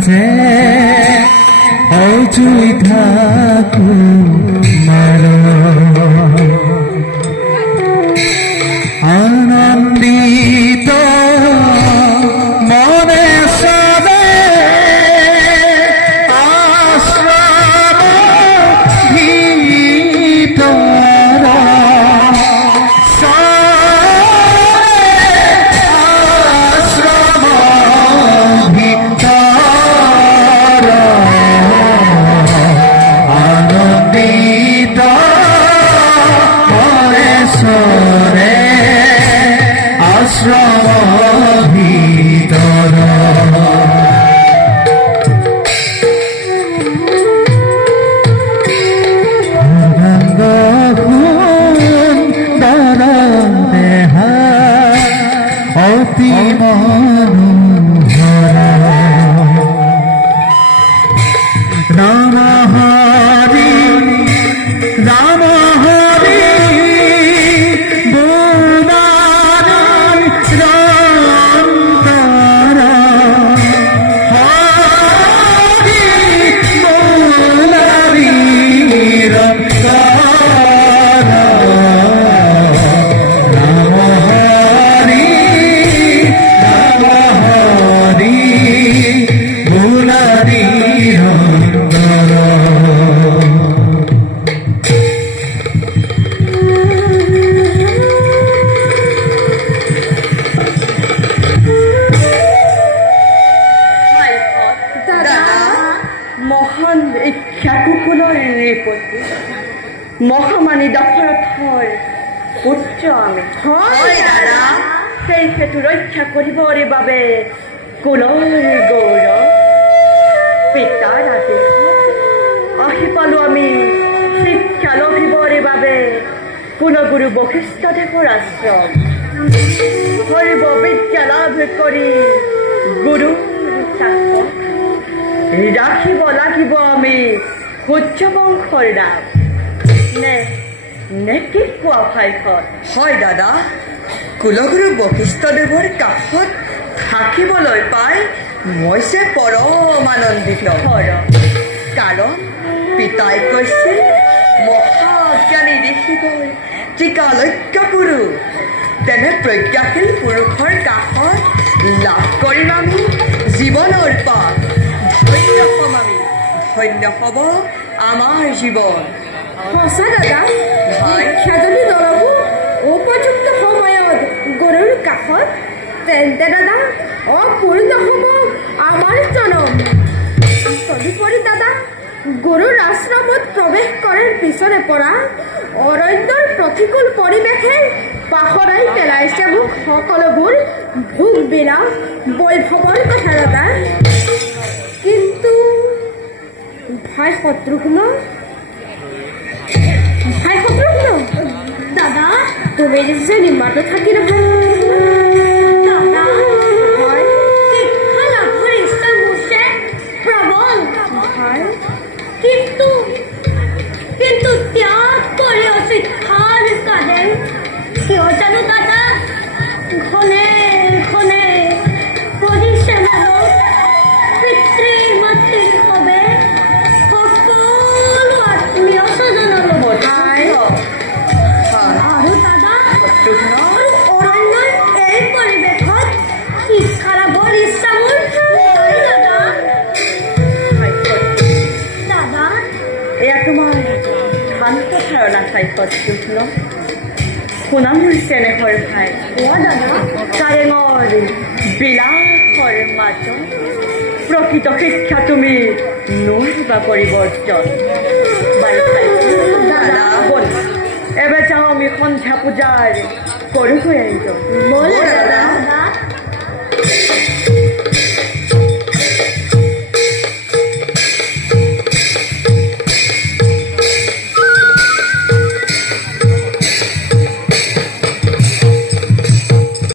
মাঝে অচুই থাকো মার আনন্দিত মনে সবে আশ্রম ভিতর আশ্রম ভিতর আনন্দিত মনে সরে আশ্রম ভিতর রঙ্গ সুন্দর দেহ অতি মনোহর রাম হরি রাম হরি মহামানী দশৰথৰ পুত্ৰ আমি সেই সেতু ৰক্ষা কৰিবৰ বাবে কুলৰ গৌৰৱ পিতাৰ আদেশ আহি পালো আমি শিক্ষা লভিবৰ বাবে কুলগুৰু বশিষ্ঠদেৱৰ আশ্ৰম সৰ্ব বিদ্যা লাভ কৰি গুৰু শাসন ৰাখিব লাগিব আমি সূৰ্য বংশৰ নাম নে কি কোৱা ভাইখন হয় দাদা কুলগুৰু বশিষ্ঠদেৱৰ কাষত থাকিবলৈ পাই মই যে পৰম আনন্দিত কাৰণ পিতাই কৈছিল মহাজ্ঞানী ঋষিবোৰ ত্ৰিকালজ্ঞ পুৰুষ তেনে প্ৰজ্ঞাশীল পুৰুষৰ কাষত লাভ কৰিম আমি জীৱনৰ পাঠ ধন্য হ'ম আমি ধন্য হ'ব আমাৰ জীৱন সঁচা দাদা শিক্ষা যদি নল'ব উপযুক্ত সময়ত গুৰুৰ কাষত তেন্তে দাদা অপূৰ্ণ হ'ব আমাৰ জনম তদুপৰি দাদা গুৰুৰ আশ্ৰমত প্ৰৱেশ কৰাৰ পিছৰে পৰা অৰণ্যৰ প্ৰতিকূল পৰিৱেশে পাহৰাই পেলাইছে মোক সকলোবোৰ ভোগ বিলাস বৈভৱৰ কথা দাদা কিন্তু ভাই শত্ৰুঘ্ন দাদা তুমি যে নিমাতো থাকি কিন্তু ত্যাগ কৰি অশিক্ষাৰ কাঢ়ে কিয় জানো দাদা ঘনে ঘনে পঢ়িছে মানুহ পিতৃ মাতৃৰ বাবে সকলো আত্মীয় স্বজনৰ লগত আৰু দাদা অৰণ্যৰ এই পৰিৱেশত শিক্ষা লাভৰ ইচ্ছা মোৰ দাদা এয়া তোমাৰ শান্ত ধাৰণা চাইকৃষ্ণ শুনা মোৰ চেনেহৰ ভাই দাদা কাৰেঙৰ বিলাসৰ মাজত প্ৰকৃত শিক্ষা তুমি নোৱাৰিবা পৰিৱৰ্তন দাদা বল এবাৰ যাওঁ আমি সন্ধ্যা পূজাৰ কৰোগৈ আহিব দাদা